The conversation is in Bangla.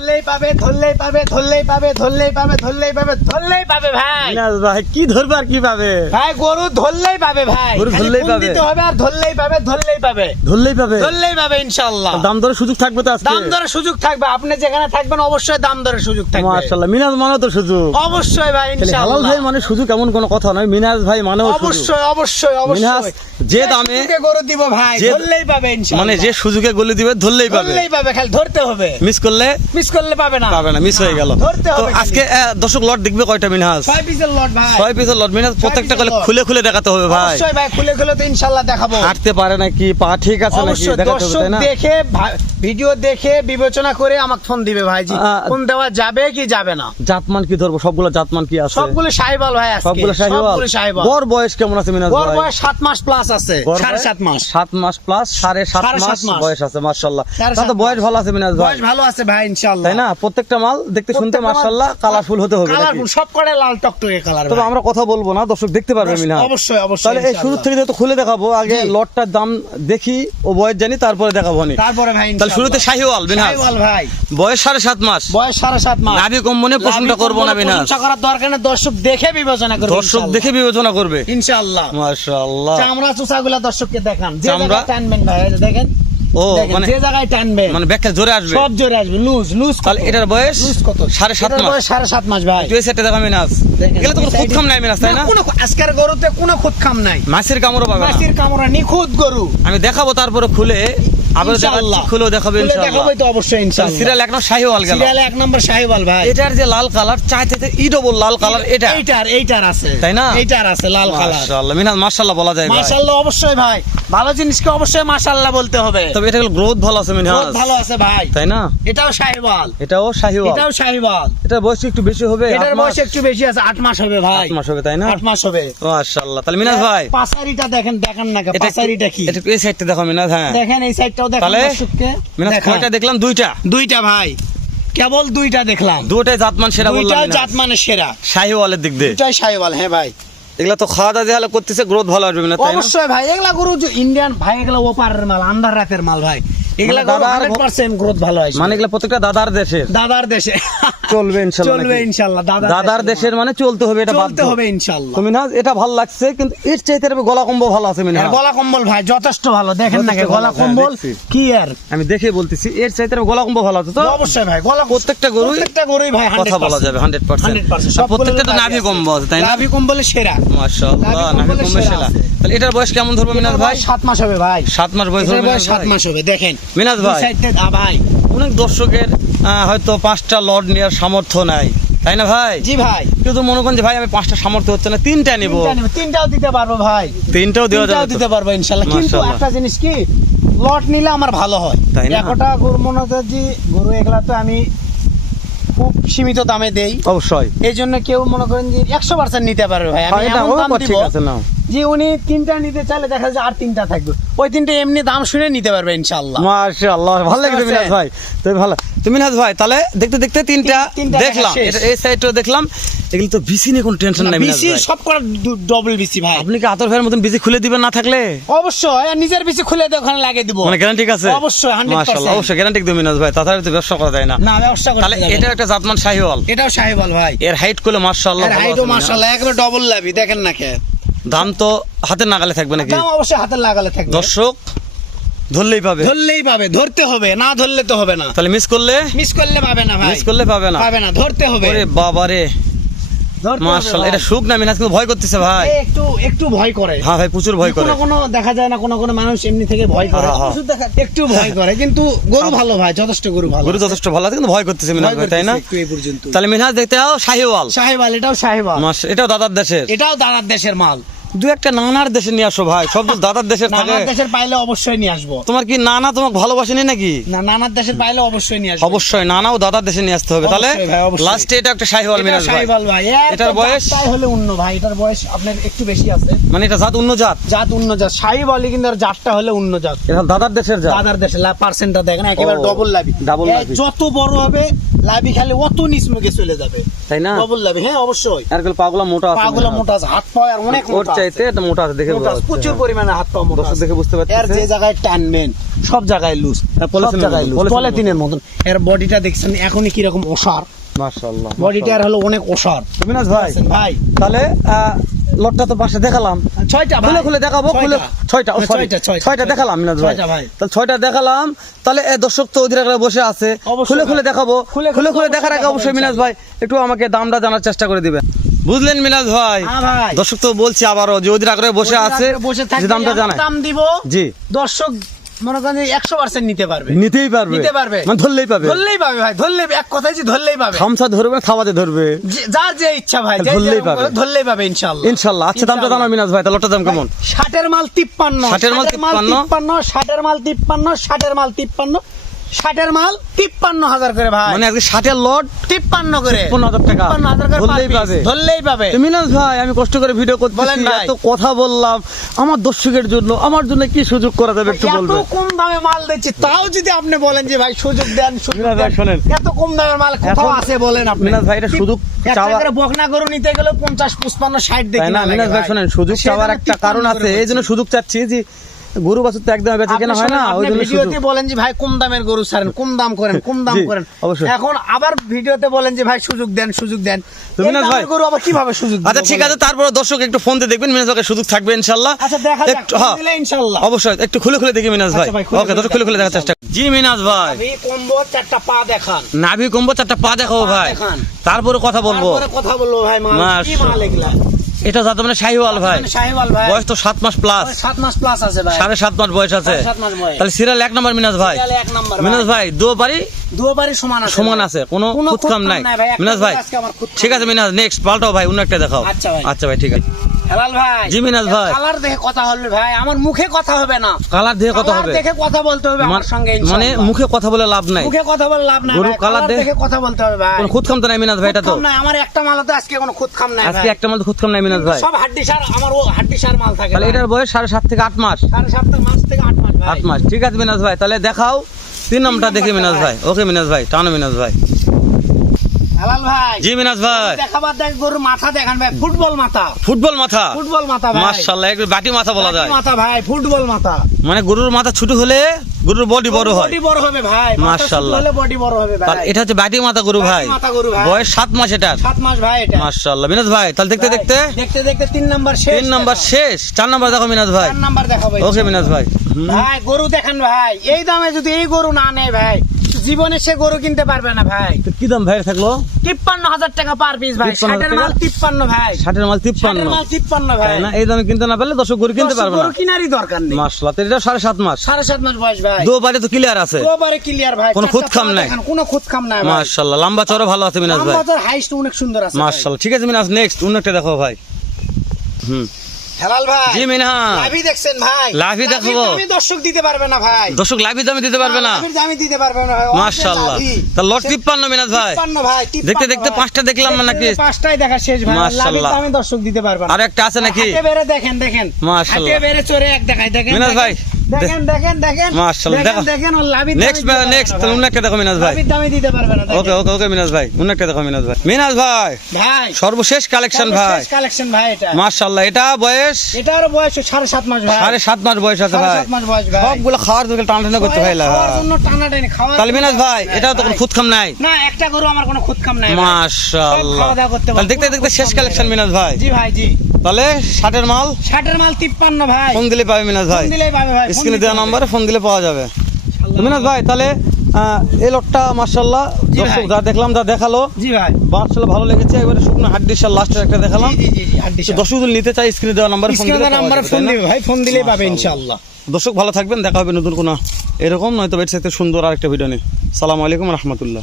ধরলেই পাবে ধরলেই পাবে ধরলেই পাবে ধরলেই পাবে ধরলেই পাবে ধরলেই পাবে ভাই। ভাই কি ধরবে আর কি পাবে? ভাই গরু ধরলেই পাবে ভাই। গরু ধরলেই পাবে। দিতে হবে আর ধরলেই পাবে ধরলেই পাবে। ধরলেই পাবে। ধরলেই পাবে ইনশাআল্লাহ। দাম দরের সুযোগ থাকবে তো আজকে? দাম দরের সুযোগ থাকবে। আপনি যেখানে থাকবেন অবশ্যই দাম দরের সুযোগ থাকবে। মাশাআল্লাহ মিনাজ মানে তো সুযোগ। অবশ্যই ভাই তাহলে হালাল ভাই মানে সুযোগ এমন কোনো কথা নয় মিনাজ ভাই সুযোগ। অবশ্যই অবশ্যই অবশ্যই। যে দামে- গরু দিব ভাই ধরলেই পাবে ইনশাআল্লাহ। মানে যে সুযোগে গলি দিবে ধরলেই পাবে। ধরলেই পাবে খালি ধরতে হবে। মিস করলে মিস করলে পাবে না। পাবে না মিস হয়ে গেল। তো আজকে দর্শক লট দেখবে কয়টা মিনহাজ ছয় পিসের লট ভাই। ছয় পিসের লট মিনহাজ প্রত্যেকটা করে খুলে খুলে দেখাতে হবে ভাই। অবশ্যই ভাই খুলে খুলে তো ইনশাআল্লাহ দেখাবো। হাঁটতে পারে নাকি? পা ঠিক আছে নাকি? দেখাতে হবে তাই না? দেখে ভিডিও দেখে বিবেচনা করে আমাকে ফোন দিবে ভাইজি। আহ, ফোন দেওয়া যাবে কি যাবে না? জাতমান কি ধরবো? সবগুলো জাতমান কি আছে? সবগুলো সাহেবাল ভাই আজকে। সবগুলো সবগুলো সাহেবাল। বয়স কেমন আছে মিনাজ ভাই? বয়স সাত মাস প্লাস আছে গড় সাড়ে বয়স? সাত মাস। সাত মাস প্লাস সাড়ে সাত সাড়ে সাত মাস মাস। বয়স আছে মার্শাল্লাহ সাড়ে তাহলে বয়স ভালো আছে মিনাজ ভাই। বয়স ভালো আছে ভাই ইনশাআল্লাহ। তাই না? প্রত্যেকটা মাল দেখতে শুনতে মার্শাল্লাহ কালারফুল হতে হবে কালারফুল সব করে লাল টকটকে কালার তবে আমরা কথা বলব না দর্শক দেখতে পারবে মিনা অবশ্যই অবশ্যই তাহলে এই শুরু থেকে যেহেতু খুলে দেখাবো আগে লটটার দাম দেখি ও বয়স জানি তারপরে দেখাবো নি তারপরে ভাই তাহলে শুরুতে শাহিওয়াল বিনাজ সাহেবাল ভাই। বয়স সাড়ে সাত মাস। বয়স সাড়ে সাত মাস। নাভি কম মনে প্রশ্নটা করব না বিনাজ প্রশংসা করার দরকার নেই দর্শক দেখে বিবেচনা করবে দর্শক দেখে বিবেচনা করবে। ইনশাআল্লাহ। মাশাআল্লাহ। চামড়া চুষাগুলা দর্শককে দেখান। যে টানবেন ভাই দেখেন। ও মানে যে জায়গায় টানবে মানে ব্যাখ্যা জোরে আসবে। সব জোরে আসবে। লুজ লুজ তাহলে এটার বয়স লুজ কত? সাড়ে সাত মাস। বয়স সাড়ে সাত মাস ভাই। তুই দেখা তো কোনো খুদ side খাম নাই মিনাজ তাই না কোনো আজকের গরুতে কোনো খুদ খাম নাই। মাছের কামড়ও পাবে না। কামড়া নিখুঁত গরু। আমি দেখাবো তারপরে খুলে। আবার ইনশাআল্লাহ। খুলেও দেখাবে ইনশাআল্লাহ। দেখাবোই তো অবশ্যই ইনশাআল্লাহ। সিরিয়াল এক নম্বর শাহিওয়াল গেল। সিরিয়ালে এক নম্বর সাহেবাল ভাই। এটার যে লাল কালার চাইতে ই ডবল লাল কালার এটা। এইটার এইটার আছে। তাই না? এইটার আছে লাল কালার। মাশাআল্লাহ মিনাজ মাশাআল্লাহ বলা যায় ভাই। মাশাআল্লাহ অবশ্যই ভাই। ভালো জিনিসকে অবশ্যই মাশাআল্লাহ বলতে হবে। তবে এটা গ্রোথ ভালো আছে মিনাজ বহুত ভালো আছে ভাই। তাই না? এটাও সাহেবাল এটাও শাহিওয়াল। এটাও সাহেবাল এটা বয়স একটু বেশি হবে এটার আট বয়স একটু বেশি আছে মাস হবে ভাই। মাস হবে তাই না? আট মাস হবে। মাশাআল্লাহ। তাহলে মিনাজ ভাই। পাসারিটা দেখেন দেখেন না এটা একটু- পাসারিটা কি এটা এই সাইডটা দেখো মিনাজ হ্যাঁ। দেখেন এই সাইডটাও তাহলে? কয়টা দেখলাম? দুইটা। দুইটা ভাই। কেবল দুইটা দেখলাম। দুটাই জাতমান সেরা শাহিওয়ালের দিক দিয়ে। দুইটাই হ্যাঁ ভাই। এগুলা তো খাওয়া দাওয়া যে হালে করতেছে গ্রোথ ভালো আসবে না? অবশ্যই ভাই এগুলা গরু ইন্ডিয়ান ভাই এগুলা ওপারের মাল আন্ধার রাতের মাল ভাই। এগুলা দাদার হান্ড্রেড পার্সেন্ট গ্রোথ ভালো মানে এগুলা প্রত্যেকটা দাদার দেশের। দাদার দেশে। চলবে ইনশাআল্লাহ চলবে নাকি? দাদার দাদার দেশের মানে চলতে হবে এটা চলতে হবে ইনশাল্লাহ। তো মিনাজ এটা ভালো লাগছে কিন্তু এর চাইতে গলা কম্বো ভালো আছে মিনাজ গলা কম্বল ভাই যথেষ্ট ভালো। দেখেন না গলা কম্বল কি আর। আমি দেখে বলতেছি এর চাইতে গলা ভালো আছে তো? অবশ্যই ভাই গলা প্রত্যেকটা গরুই প্রত্যেকটা গরুই ভাই কথা বলা যাবে 100% সবগুলো প্রত্যেকটা নাভি আছে। আছে তাই নাভি কম্বলের সেরা। মাশাআল্লাহ নাভি নাভি সেরা তাহলে এটার বয়স কেমন ধরবো মিনাজ ভাই? মাস হবে ভাই। সাত মাস বয়স সাত মাস হবে দেখেন। মিনাজ ভাই। ভাই। অনেক দর্শকের হয়তো পাঁচটা লর্ড নেওয়ার সামর্থ্য নাই। তাই না ভাই? জি ভাই। কিন্তু মনে করেন যে ভাই আমি পাঁচটা সামর্থ্য হচ্ছে না তিনটা নিব। তিনটাও দিতে পারব ভাই। তিনটাও দেওয়া যাবে? দিতে পারব ইনশাল্লাহ। কিন্তু একটা জিনিস কি লট নিলে আমার ভালো হয়। তাই না? একটা গরু মনে যে গরু এগুলা তো আমি খুব সীমিত দামে দেই। অবশ্যই। এই জন্য কেউ মনে করেন যে একশো পার্সেন্ট নিতে পারবে ভাই। আমি হ্যাঁ, এমন দাম দিব। যে উনি তিনটা নিতে চাইলে দেখা যায় আর তিনটা থাকবে। ওই তিনটা এমনি দাম শুনে নিতে পারবে ইনশাল্লাহ মাশাআল্লাহ ভালো বুঝতে মিনাজ ভাই। তুমি ভালো। তুমি মিনাজ ভাই তাহলে দেখতে দেখতে তিনটা তিন- তিনটা দেখা দেখলাম। এই সাইডটাও দেখলাম। এগুলো তো বিসি নিয়ে কোনো টেনশন নাই বিসি সব করা ডবল বিসি ভাই। আপনি কি আতর ভাইয়ের মতন বিসি খুলে দিবেন না থাকলে? অবশ্যই নিজের বিসি খুলে দিয়ে ওখানে লাগিয়ে দিব। মানে গ্যারান্টি আছে? অবশ্যই, 100% মাশাআল্লাহ অবশ্যই গ্যারান্টি দিও মিনাজ ভাই। তাছাড়া তো ব্যবসা করা যায় না। না ব্যবসা করতে তাহলে এটা একটা জাতমান শাহিওয়াল। এটাও সাহেবাল ভাই। এর হাইট করলে মাশাআল্লাহ ভালো হাইটও মাশাআল্লাহ একবার ডবল লাভি দেখেন না কে দাম তো হাতের নাগালে থাকবে নাকি? দাম অবশ্যই হাতের নাগালে থাকবে। দর্শক ধরলেই পাবে। ধরলেই পাবে ধরতে হবে না ধরলে তো হবে না। তাহলে মিস করলে? মিস করলে পাবে না ভাই। মিস করলে পাবে না। পাবে না ধরতে হবে। আরে বাবা ভাই। এটা সুখ না মিনাজ কিন্তু ভয় করতেছে ভাই। একটু একটু ভয় করে। হ্যাঁ ভাই প্রচুর ভয় করে। কোনো কোনো দেখা যায় না কোনো কোনো মানুষ এমনি থেকে ভয় করে। হ্যাঁ, হ্যাঁ। দেখা- একটু ভয় করে। কিন্তু গরু ভালো ভাই যথেষ্ট গরু ভালো গরু যথেষ্ট ভালো আছে কিন্তু ভয় করতেছে মিনাজ ভাই তাই না? একটু এই পর্যন্ত। তাহলে মিনাজ দেখতে আও শাহিওয়াল। শাহিওয়াল এটাও শাহিওয়াল। এটাও দাদার দেশের। এটাও দাদার দেশের মাল। দু একটা নানার দেশে নিয়ে আসো ভাই সব দাদার দেশের থাকে। নানার দেশের পাইলে অবশ্যই নিয়ে আসব। তোমার কি নানা তোমাকে ভালোবাসেনি নাকি? না নানার দেশের পাইলে অবশ্যই নিয়ে আসব। অবশ্যই নানাও দাদার দেশে নিয়ে আসতে হবে। তাহলে। লাস্টে এটা একটা শাহিওয়াল মিনাজ ভাই। সাহেবাল ভাই। এটার বয়স? বয়স হলে অন্য ভাই এটার বয়স আপনার একটু বেশি আছে। মানে এটা জাত অন্য জাত? জাত অন্য জাত। সাহেবালি কিন্তু আর জাতটা হলে অন্য জাত। এটা দাদার দেশের জাত। দাদার দেশে পার্সেন্টটা দেখেন একেবারে ডবল লাভি এই লাভি। যত বড় হবে লাভি খালি অত নিচ মুখে চলে যাবে। তাই না? ডবল লাভি হ্যাঁ অবশ্যই। আরগুলো পাগুলা মোটা আছে পাগুলো। মোটা আছে হাত পা আর অনেক মোটা চাইতে এটা মোটা আছে দেখে মোটা প্রচুর। পরিমাণে হাত পা মোটা। দেখে বুঝতে পারতেছে। এর যে জায়গায় টানবেন সব জায়গায় লুজ হ্যাঁ, সব জায়গায় মতন, লুজ পলিথিনের মতন। এর বডিটা দেখছেন এখনই কীরকম ওষার মাশাআল্লাহ বডিটা আর হলো অনেক মিনাজ ভাই ভাই। তাহলে লটটা তো পাশে দেখালাম। ছয়টা খুলে খুলে দেখাবো খুলে ছয়টা ছয়টা, দেখালাম মিনাজ ভাই। তাহলে ছয়টা দেখালাম। তাহলে এ দর্শক তো আগে বসে আছে। খুলে খুলে দেখাবো। খুলে- খুলে দেখার আগে অবশ্যই মিনাজ ভাই একটু আমাকে দামটা জানার চেষ্টা করে দিবেন। বুঝলেন মিনাজ ভাই? হ্যাঁ দর্শক তো বলছি আবারও যে ওদের আগ্রহে বসে আছে। বসে দামটা জানাই দাম দিব। জি। দর্শক মনে করেন একশো পার্সেন্ট নিতে পারবে। নিতেই পারবে। নিতে পারবে। মানে ধরলেই পাবে। ধরলেই পাবে ভাই ধরলেই এক কথাই যে ধরলেই পাবে। খামসা ধরবে না ধরবে। যার যে ইচ্ছা ভাই ধরলেই পাবে। ধরলেই পাবে ইনশাল্লাহ ইনশাল্লাহ আচ্ছা দামটা মিনাজ ভাই তাহলে দাম কেমন? ষাটের মাল তিপ্পান্ন। ষাটের মাল তিপ্পান্ন? তিপ্পান্ন ষাটের মাল তিপ্পান্ন ষাটের মাল তিপ্পান্ন। ষাটের মাল তিপ্পান্ন হাজার করে ভাই। মানে আজকে ষাটের লট? তিপ্পান্ন করে। তিপ্পান্ন হাজার টাকা। তিপ্পান্ন হাজার করে ধরলেই পাবে। ধরলেই পাবে। ভাই আমি কষ্ট করে ভিডিও করতেছি এত কথা বললাম। আমার দর্শকের জন্য আমার জন্য কি সুযোগ করা যাবে একটু এত কম দামে মাল দিচ্ছি। তাও যদি আপনি বলেন যে ভাই সুযোগ দেন সুযোগ দেন। শোনেন। এত কম দামের মাল কোথাও আছে বলেন আপনি। ভাই, এটা সুযোগ চাওয়া- করে বকনা গরু নিতে গেলে পঞ্চাশ পঁচপান্ন ষাট দেখি না? ভাই শোনেন সুযোগ চাওয়ার একটা কারণ আছে। এই জন্য সুযোগ চাচ্ছি যে গরু বাছুর তো একদম বেঁচে কেনা হয় না ওই জন্য ভিডিওতে বলেন যে ভাই কম দামের গরু ছাড়েন কম দাম করেন কম দাম করেন। এখন আবার ভিডিওতে বলেন যে ভাই সুযোগ দেন সুযোগ দেন। মিনাজ ভাই- গরু আবার কীভাবে সুযোগ আচ্ছা ঠিক আছে তারপরে দর্শক একটু ফোন দিয়ে দেখবেন মিনাজ ভাইয়ের সুযোগ থাকবে ইনশাল্লাহ। আচ্ছা দেখা যাক একটু- হ্যাঁ দিলে ইনশাআল্লাহ অবশ্যই একটু খুলে খুলে দেখি মিনাজ ভাই। আচ্ছা খুলে ওকে খুলে দর্শক খুলে খুলে দেখার চেষ্টা। জি মিনাজ ভাই। আমি কমবো চারটা পা দেখান। নাভি কমবো চারটা পা দেখাবো পা ভাই। দেখান। তারপরে কথা বলব। তারপরে কথা বলব ভাই মাল। কি। মাল এগুলা? এটা যাতে মানে শাহিওয়াল ভাই। মানে ভাই। বয়স তো সাত মাস প্লাস সাত মাস প্লাস আছে ভাই। সাড়ে সাত মাস বয়স আছে। তাহলে সিরিয়াল এক নম্বর মিনাজ ভাই। মিনাজ ভাই দু পারি দুবারই সমান আছে সমান আছে কোনো খুদকাম নাই। মিনাজ ভাই ঠিক আছে মিনাজ নেক্সট পাল্টাও ভাই অন্য একটা দেখাও। আচ্ছা ভাই। আচ্ছা ভাই ঠিক আছে। হেলাল ভাই জি ভাই। কালার দেখে কথা হবে ভাই আমার মুখে কথা হবে না। কালার দিয়ে কত হবে। দেখে কথা বলতে হবে আমার সঙ্গে মানে মুখে কথা বলে লাভ নাই। মুখে কথা বলে লাভ নাই গরু কালার কালার দেখে- দেখে কথা বলতে হবে ভাই। কোনো খুদখাম তো নাই মিনাজ ভাই এটা তো? খুদখাম আমার একটা মাল তো আজকে কোনো খুদ খাম নাই আজকে একটা মাল তো খুদখাম নাই মিনাজ ভাই। সব হাড্ডি সার আমার ও হাড্ডি সার মাল থাকে তাহলে এটার বয়স সাড়ে সাত থেকে আট মাস। সাড়ে সাত মাস থেকে আট মাস আট মাস। ঠিক আছে মিনাজ ভাই তাহলে দেখাও। তিন নামটা দেখি মিনাজ ভাই। ওকে মিনাজ ভাই টানো মিনাজ ভাই। হেলাল ভাই। জি মিনাজ ভাই। দেখাবার দেখ গরুর মাথা দেখান ভাই ফুটবল মাথা। ফুটবল মাথা? ফুটবল মাথা ভাই। মাশাআল্লাহ একটু বাটি মাথা বলা যায়। মাথা ভাই ফুটবল মাথা। মানে গরুর মাথা ছোট হলে গরুর বডি বড় হয়। বডি বড় হবে ভাই মাশাআল্লাহ। হলে বডি বড় হবে ভাই। এটা হচ্ছে বাটি মাথা গরু ভাই। মাথা গরু ভাই। বয়স সাত মাস এটার। সাত মাস ভাই এটা। মাশাআল্লাহ। মিনাজ ভাই তাহলে দেখতে দেখতে? দেখতে দেখতে তিন নাম্বার শেষ তিন নাম্বার শেষ। চার নাম্বার দেখো মিনাজ ভাই। চার নাম্বার দেখাবো ওকে মিনাজ ভাই। ভাই গরু দেখেন ভাই। এই দামে যদি এই গরু না নেয় ভাই জীবনে সে গরু কিনতে পারবে না ভাই। কি দাম ভাই থাকল? তিপ্পান্ন হাজার টাকা পার পিস ভাই। ষাটের মাল তিপ্পান্ন ভাই। ষাটের মাল তিপ্পান্ন। মাল তিপ্পান্ন ভাই। না? এই দামে কিনতে না পারলে দর্শক গরু কিনতে পারবে না। কিনারই দরকার নেই। মাশাআল্লাহ তো এটা সাড়ে সাত মাস। সাড়ে সাত মাস বয়স ভাই। দু বাড়ি তো ক্লিয়ার আছে। দুবারে ক্লিয়ার ভাই। কোনো খুঁতখাম পা নাই। কোনো খুদ খাম নাই মাশাআল্লাহ লম্বা চড়া ভালো আছে মিনাজ ভাই। আমাদের হাইস্ট অনেক সুন্দর আছে। মাশাআল্লাহ ঠিক আছে মিনাজ নেক্সট অন্য একটা দেখো ভাই। হুম। হেলাল ভাই জি লাভি দেখছেন ভাই। লাভি দেখব। আমি দর্শক দিতে পারবে না ভাই। দর্শক লাভি দামে দিতে পারবে না। লাভির দামই দিতে পারবে না ভাই মাশাআল্লাহ। তা লট তিপ্পান্ন মিনাজ ভাই। তিপ্পান্ন ভাই দেখতে দেখতে পাঁচটা দেখলাম না নাকি? পাঁচটাই দেখা শেষ ভাই। মাশাআল্লাহ। দামে দর্শক দিতে পারবে না। আর একটা আছে নাকি? দেখেন দেখেন। মাশাআল্লাহ। হাটে বেড়ে চোরে এক দেখাই দেখেন মিনাজ ভাই, দেখেন দেখেন দেখেন। মাশাআল্লাহ, দেখো। দেখেন ওর লাভির নেক্সট নেক্সট না অন্য দেখো মিনাজ ভাই। লাভির দিতে পারবে না ওকে ওকে ওকে মিনাজ ভাই অন্য দেখো মিনাজ ভাই। মিনাজ ভাই ভাই সর্বশেষ কালেকশন ভাই। কালেকশন ভাই এটা। মাশাআল্লাহ এটা বয়স? এটারও বয়স সাড়ে সাত মাস ভাই। সাড়ে সাত মাস বয়স আছে ভাই। সাত মাস বয়স ভাই। সবগুলো খাওয়ার দিকে করতে ভাই। খাওয়ার জন্য টানাটানি খাওয়ার তাহলে মিনাজ ভাই এটাও তো কোনো ভাই। খুদখাম নাই। না একটা গরু আমার কোনো খুদ খাম নাই মাশাআল্লাহ। খাওয়া দাওয়া করতে তাহলে দেখতে দেখতে শেষ কালেকশন। মিনাজ ভাই। জি ভাই জি। তাহলে ষাটের মাল? ষাটের মাল তিপ্পান্ন ভাই। ফোন দিলে পাবে মিনাজ ভাই। স্ক্রিনে দেওয়া নাম্বারে ফোন দিলে পাওয়া যাবে। মিনাজ ভাই তাহলে এই লটটা মার্শাল্লাহ দর্শক যা দেখলাম যা দেখাল জি ভাই। মার্শাল্লাহ ভালো লেগেছে। এবারে শুকনো হাড্ডি সার লাস্টের একটা দেখালাম। দর্শক যদি নিতে চাই স্ক্রিনে দেওয়া নাম্বারে ফোন স্ক্রিনে নাম্বারে ফোন দিবে ভাই ফোন দিলেই পাবে। ইনশাআল্লাহ দর্শক ভালো থাকবেন দেখা হবে নতুন কোনো এরকম নয়তো এর সাথে সুন্দর আরেকটা ভিডিও নিয়ে। সালাম আলাইকুম রহমতুল্লাহ।